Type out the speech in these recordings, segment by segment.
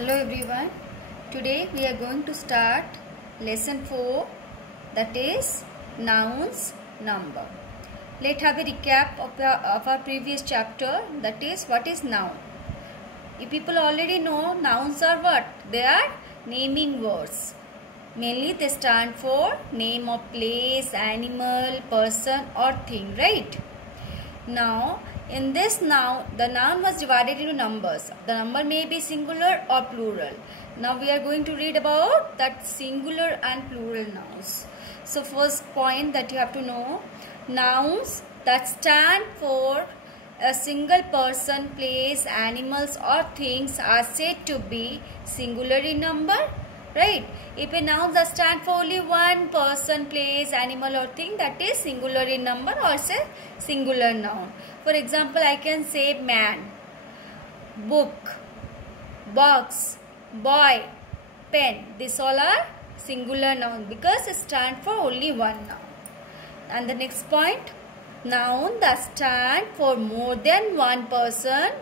Hello everyone. Today we are going to start lesson 4, that is nouns number. Let's have a recap of our previous chapter, that is what is noun. You people already know nouns are what? They are naming words. Mainly they stand for name of place, animal, person or thing, right? Now in this noun, the noun was divided into numbers. The number may be singular or plural. Now we are going to read about that singular and plural nouns. So first point that you have to know, nouns that stand for a single person, place, animals or things are said to be singular in number, right? If a noun that stand for only one person, place, animal or thing, that is singular in number or say singular noun. For example, I can say man, book, box, boy, pen. These all are singular noun because it stand for only one noun. And the next point, noun that stand for more than one person,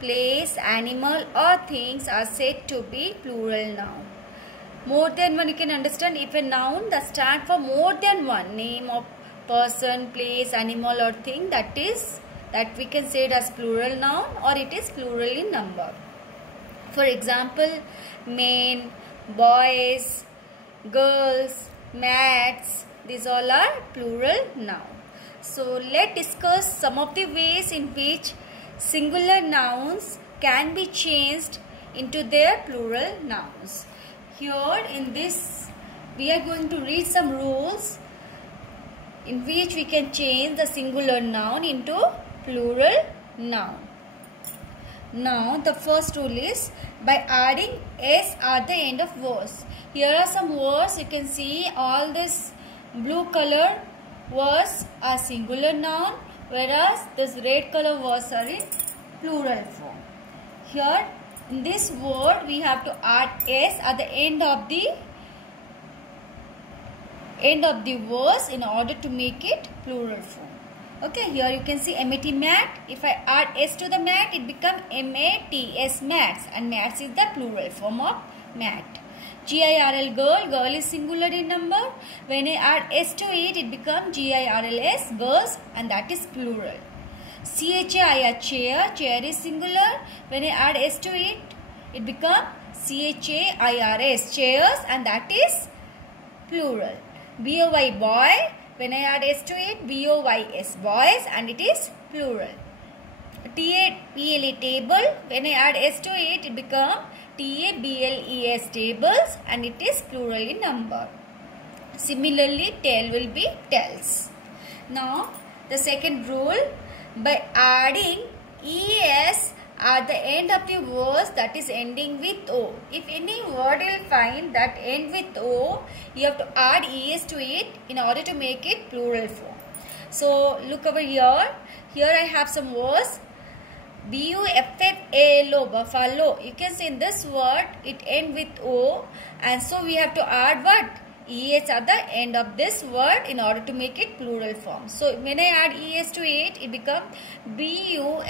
place, animal or things are said to be plural noun. More than one, you can understand if a noun that stand for more than one, name of person, place, animal or thing, that we can say it as plural noun or it is plural in number. For example, men, boys, girls, mats, these all are plural noun. So let's discuss some of the ways in which singular nouns can be changed into their plural nouns. Here in this, we are going to read some rules in which we can change the singular noun into plural noun. Now the first rule is by adding s at the end of words. Here are some words. You can see all this blue color words are singular noun, whereas this red color words are in plural form. Here in this word we have to add s at the end of the words in order to make it plural form. Okay, here you can see mat, mat. If I add s to the mat, it becomes mats, mats, and mats is the plural form of mat. Girl, girl, girl is singular in number. When I add s to it, it becomes girls, girls, and that is plural. Chair, chair is singular. When I add s to it, it becomes chairs, chairs, and that is plural. Boy, boy. When I add s to it, boys, boys, and it is plural. Table, table. When I add s to it, it becomes tables, tables, and it is plural in number. Similarly, tail will be tails. Now, the second rule, by adding es at the end of the words that is ending with o. If any word you will find that end with o, you have to add es to it in order to make it plural form. So look over here. Here I have some words. buffalo, buffalo. You can see in this word it ends with o, and so we have to add what? Es at the end of this word in order to make it plural form. So when I add es to it, it becomes buffaloes.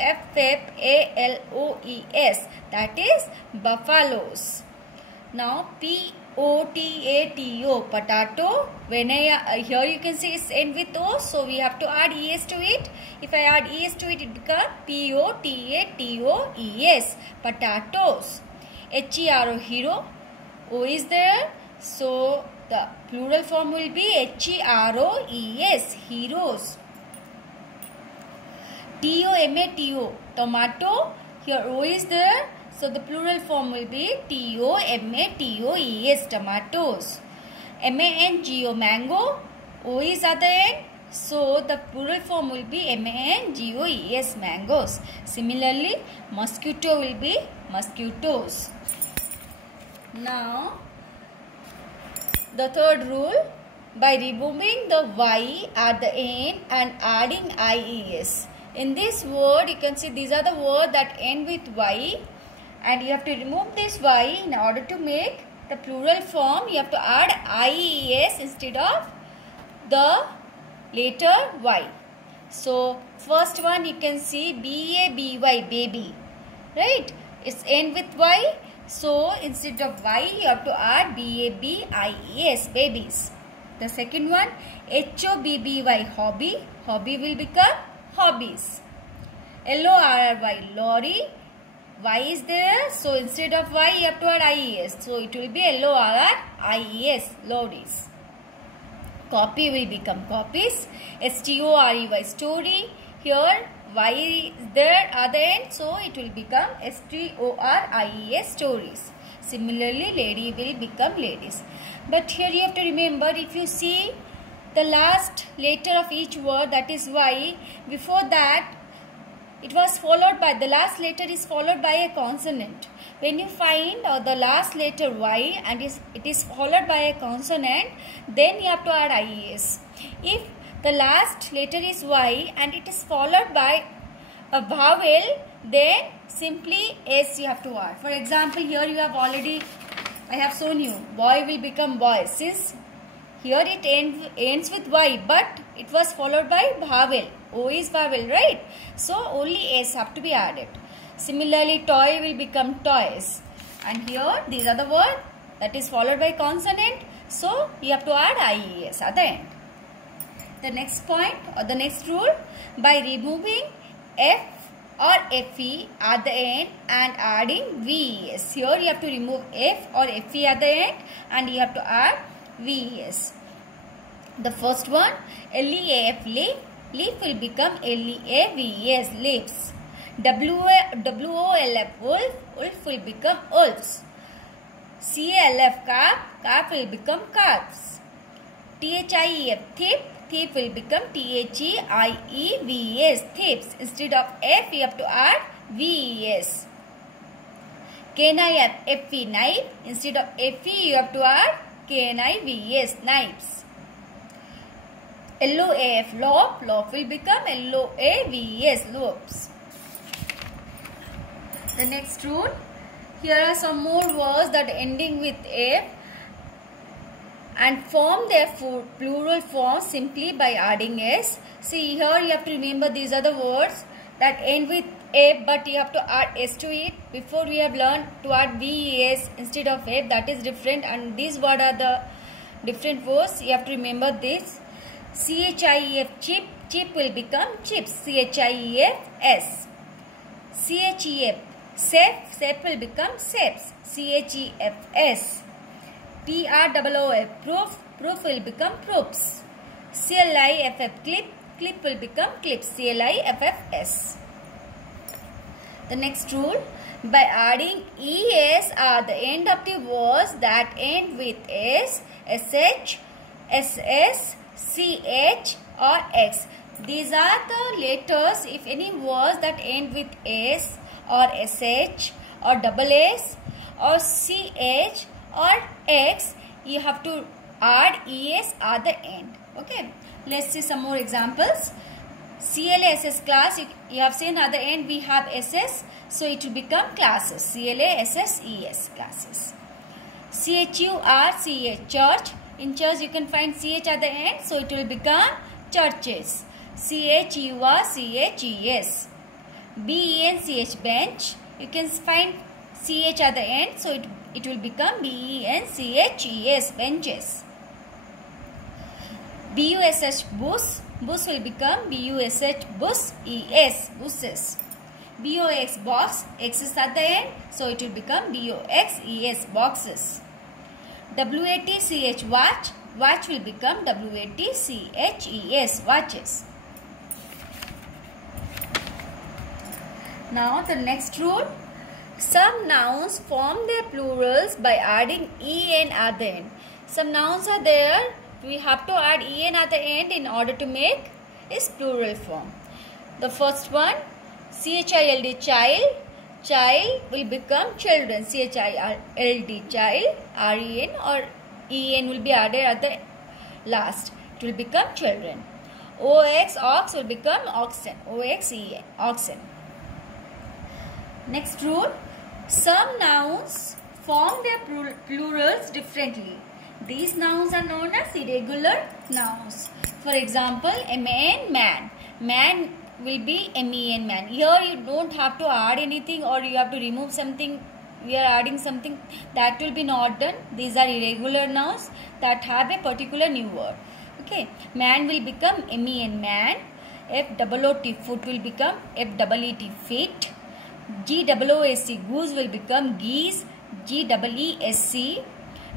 That is buffaloes. Now potato, potato. When I here you can see it's end with o, so we have to add es to it. If I add es to it, it becomes potatoes, potatoes. Hero, hero. O is there, so the plural form will be heroes, heroes. Tomato, tomato. Here o is there, so the plural form will be tomatoes, tomatoes. Mango, mango. O is at the end, so the plural form will be mangoes, mangoes. Similarly, mosquito will be mosquitoes. Now, the third rule, by removing the y at the end and adding ies. In this word, you can see these are the words that end with y, and you have to remove this y in order to make the plural form. You have to add ies instead of the letter y. So first one you can see B-A-B-Y, baby, right? It's end with Y. So instead of Y, you have to add BABIES, babies. The second one, HOBBY, hobby. Hobby will become hobbies. LORRY, lorry. Y is there, so instead of Y, you have to add IES. So it will be LORRIES, lorries. Copy will become copies. STORY, story. Here Y is there at the end, so it will become STORIES, stories. Similarly, lady will become ladies. But here you have to remember, if you see the last letter of each word, that is Y, before that it was followed by, the last letter is followed by a consonant. When you find the last letter Y and it is followed by a consonant, then you have to add IES. If the last letter is Y and it is followed by a vowel, then simply S you have to add. For example, here you have already, I have shown you, boy will become boy. Since here it ends with Y, but it was followed by vowel. O is vowel, right? So only S have to be added. Similarly, toy will become toys. And here these are the words that is followed by consonant. So you have to add IES at the end. The next point or the next rule, by removing F or FE at the end and adding VES. Here you have to remove F or FE at the end and you have to add VES. The first one, LEAF, leaf. Leaf will become LEAVES, leaves. WOLF, wolf. Wolf will become wolves. CALF, calf. Calf will become calves. THIEF, thief. Thief will become THEIEVES, thieves. Instead of F, you have to add VES. KNIF, FE, knife. Instead of FE, you have to add KNIVES, knives. LOAF, loaf. Loaf will become LOAVES, loaves. The next rule, here are some more words that ending with F and form their plural form simply by adding S. See, here you have to remember these are the words that end with F, but you have to add S to it. Before we have learned to add VES instead of F, that is different, and these words are the different words. You have to remember this. CHIEF, chip. Chip will become chips. CHIEFS. CHEF, safe. Safe will become safes. CHEFS. PROOF, proof. Proof will become proofs. CLIFF, clip. Clip will become clips. CLIFFS. The next rule, by adding ES at the end of the words that end with S, SH, SS, CH or X. These are the letters. If any words that end with S or SH or double S or CH or X, you have to add ES at the end. Okay. Let's see some more examples. CLASS, class. You have seen at the end we have SS, so it will become classes. CLASSES, classes. CHURCH, church. In church you can find CH at the end, so it will become churches. CHURCHES. BENCH, bench. You can find CH at the end, so it will become BENCHES, benches. BUSH, bus. Bus will become BUSH, bus, ES, buses. BOX, box. X is at the end, so it will become BOXES, boxes. WATCH, watch. Watch will become WATCHES, watches. Now the next rule. Some nouns form their plurals by adding EN at the end. Some nouns are there. We have to add EN at the end in order to make its plural form. The first one, CHILD, child. Child will become children. CHILD, child. REN or EN will be added at the last. It will become children. OX, ox will become oxen. OXEN, oxen. Next rule. Some nouns form their plurals differently. These nouns are known as irregular nouns. For example, man, man. Man will be MEN, man. Here you don't have to add anything or you have to remove something we are adding something, that will be not done. These are irregular nouns that have a particular new word. Okay, man will become men, man. F-O-O-T, foot will become F-E-E-T, feet. G-O-O-S-E, goose will become geese, G-E-E-S-C.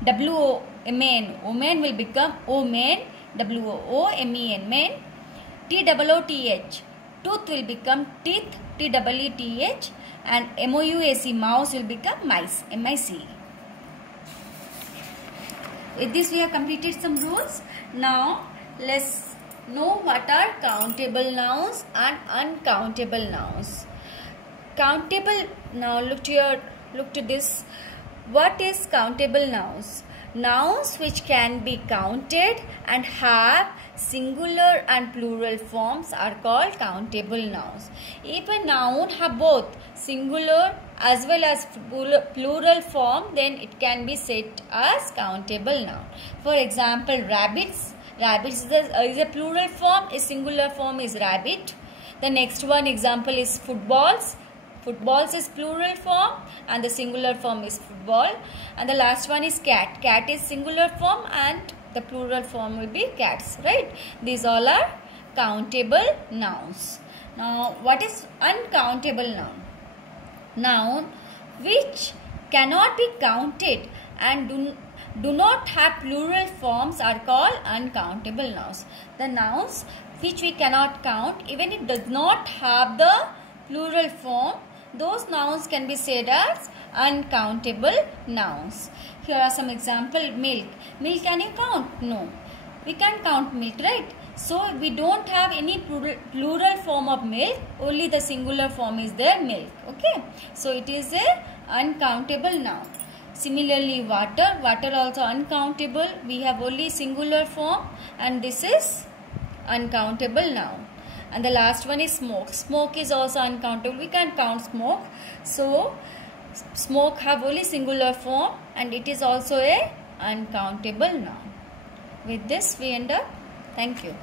W-O-M-N, woman will become woman, W-O-O-M-E-N, men. T-O-O-T-H, tooth will become teeth, T-E-E-T-H. And M-O-U-S-E, mouse will become mice, M-I-C-E. With this we have completed some rules. Now let's know what are countable nouns and uncountable nouns. Countable, now look to this. What is countable nouns? Nouns which can be counted and have singular and plural forms are called countable nouns. If a noun have both singular as well as plural form, then it can be said as countable noun. For example, rabbits. Rabbits is a plural form, a singular form is rabbit. The next one example is footballs. Footballs is plural form and the singular form is football. And the last one is cat. Cat is singular form and the plural form will be cats, right? These all are countable nouns. Now, what is uncountable noun? Noun which cannot be counted and do not have plural forms are called uncountable nouns. The nouns which we cannot count, even it does not have the plural form, those nouns can be said as uncountable nouns. Here are some examples. Milk. Milk, can you count? No. We can't count milk, right? So we don't have any plural form of milk. Only the singular form is there, milk. Okay. So it is a uncountable noun. Similarly, water. Water also uncountable. We have only singular form and this is uncountable noun. And the last one is smoke. Smoke is also uncountable. We can't count smoke. So smoke have only singular form and it is also a uncountable noun. With this we end up. Thank you.